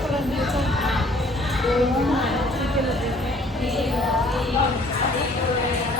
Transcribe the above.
Thank you.